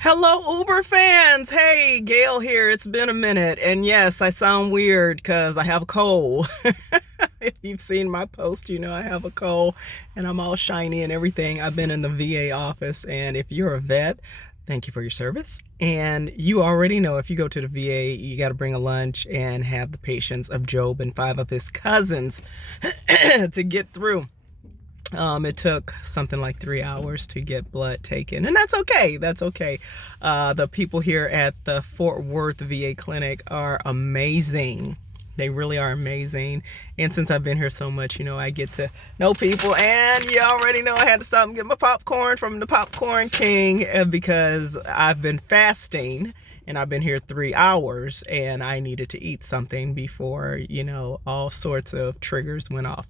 Hello, Uber fans. Hey, Gail here. It's been a minute. And yes, I sound weird because I have a cold. If you've seen my post, you know I have a cold and I'm all shiny and everything. I've been in the VA office, and if you're a vet, thank you for your service. And you already know if you go to the VA, you got to bring a lunch and have the patience of Job and five of his cousins to get through. It took something like 3 hours to get blood taken, and that's okay. That's okay. The people here at the Fort Worth VA clinic are amazing. They really are amazing. And since I've been here so much, I get to know people. And you already know I had to stop and get my popcorn from the Popcorn King because I've been fasting and I've been here 3 hours and I needed to eat something before, all sorts of triggers went off.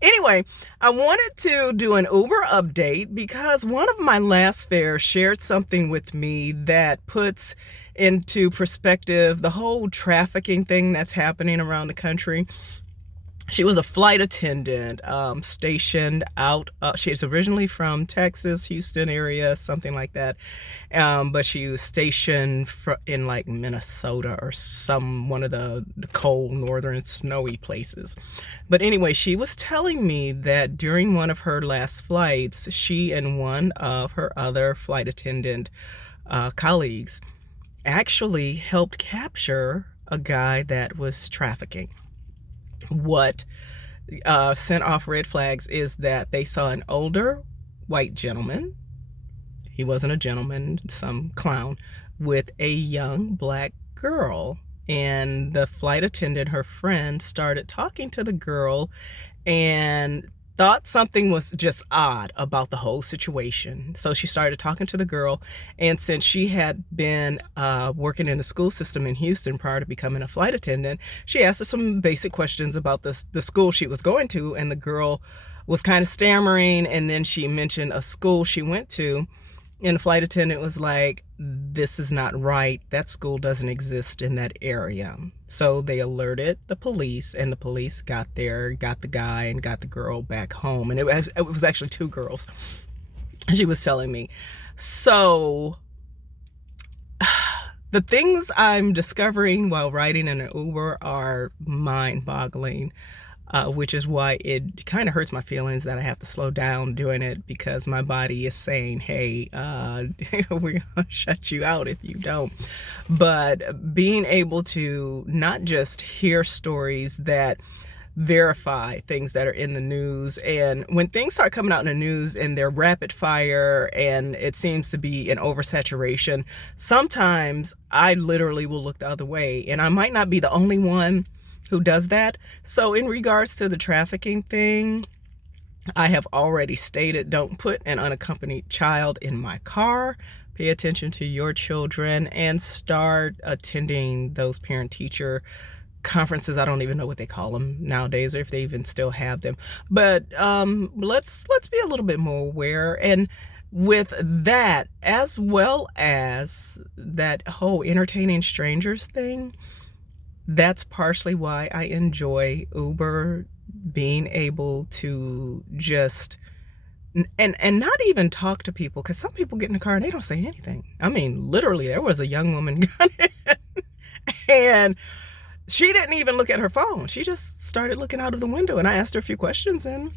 Anyway, I wanted to do an Uber update because one of my last fares shared something with me that puts into perspective the whole trafficking thing that's happening around the country. She was a flight attendant stationed out. She's originally from Texas, Houston area, something like that. But she was stationed in like Minnesota or one of the cold, northern, snowy places. But anyway, she was telling me that during one of her last flights, she and one of her other flight attendant colleagues actually helped capture a guy that was trafficking. What sent off red flags is that they saw an older white gentleman. He wasn't a gentleman, some clown, with a young black girl. And the flight attendant, her friend, started talking to the girl and thought something was just odd about the whole situation. So she started talking to the girl, and since she had been working in the school system in Houston prior to becoming a flight attendant, she asked her some basic questions about the school she was going to, and the girl was kind of stammering, and then she mentioned a school she went to, and the flight attendant was like, "This is not right. That school doesn't exist in that area." So they alerted the police, and the police got there, got the guy, and got the girl back home. And it was actually two girls, she was telling me. So the things I'm discovering while riding in an Uber are mind-boggling. Which is why it kind of hurts my feelings that I have to slow down doing it, because my body is saying, hey, we're gonna shut you out if you don't. But being able to not just hear stories that verify things that are in the news, and when things start coming out in the news and they're rapid fire and it seems to be an oversaturation, sometimes I literally will look the other way, and I might not be the only one who does that. So in regards to the trafficking thing, I have already stated, don't put an unaccompanied child in my car. Pay attention to your children and start attending those parent-teacher conferences. I don't even know what they call them nowadays, or if they even still have them. But let's be a little bit more aware. And with that, as well as that whole entertaining strangers thing, that's partially why I enjoy Uber, being able to just and not even talk to people, because some people get in the car and they don't say anything. I mean, literally, there was a young woman got in and she didn't even look at her phone. She just started looking out of the window, and I asked her a few questions, and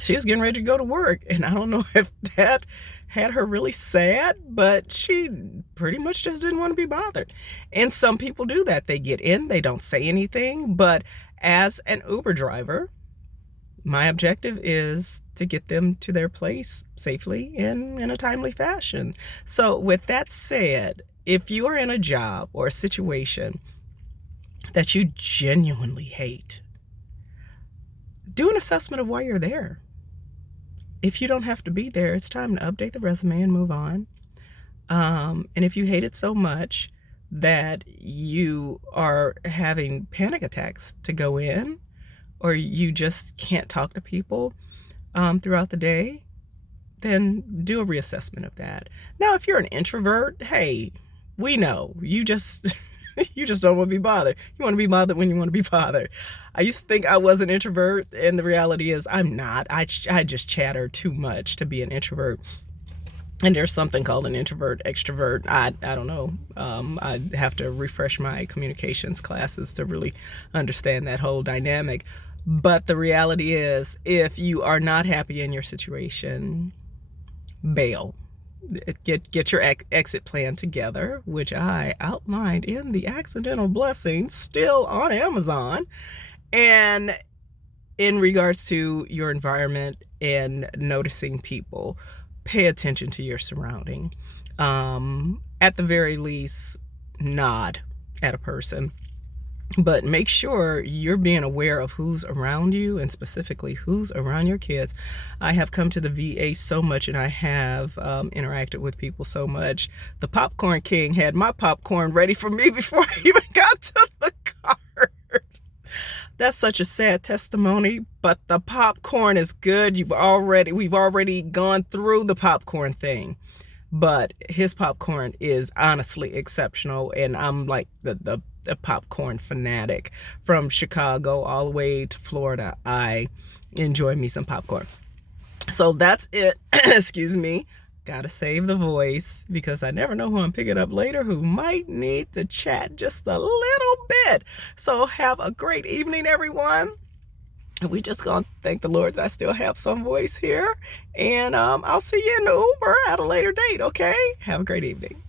she was getting ready to go to work. And I don't know if that had her really sad, but she pretty much just didn't want to be bothered. And some people do that. They get in, they don't say anything. But as an Uber driver, my objective is to get them to their place safely and in a timely fashion. So with that said, if you are in a job or a situation that you genuinely hate, do an assessment of why you're there. If you don't have to be there, it's time to update the resume and move on. And if you hate it so much that you are having panic attacks to go in, or you just can't talk to people throughout the day, then do a reassessment of that. Now, if you're an introvert, hey, we know you just you just don't want to be bothered. You want to be bothered when you want to be bothered. I used to think I was an introvert, and the reality is I'm not. I just chatter too much to be an introvert. And there's something called an introvert, extrovert. I don't know. I have to refresh my communications classes to really understand that whole dynamic. But the reality is, if you are not happy in your situation, bail. Get your exit plan together, which I outlined in the Accidental Blessings, still on Amazon. And in regards to your environment and noticing people, pay attention to your surrounding. At the very least, nod at a person, but make sure you're being aware of who's around you, and specifically who's around your kids. I have come to the VA so much, and I have interacted with people so much. The popcorn king had my popcorn ready for me before I even got to the car. That's such a sad testimony, but the popcorn is good. We've already gone through the popcorn thing, but his popcorn is honestly exceptional. And I'm like the popcorn fanatic. From Chicago all the way to Florida, I enjoy me some popcorn. So that's it. Excuse me. Gotta save the voice, because I never know who I'm picking up later who might need to chat just a little bit. So have a great evening, everyone. We just gonna thank the Lord that I still have some voice here. And I'll see you in the Uber at a later date, okay? Have a great evening.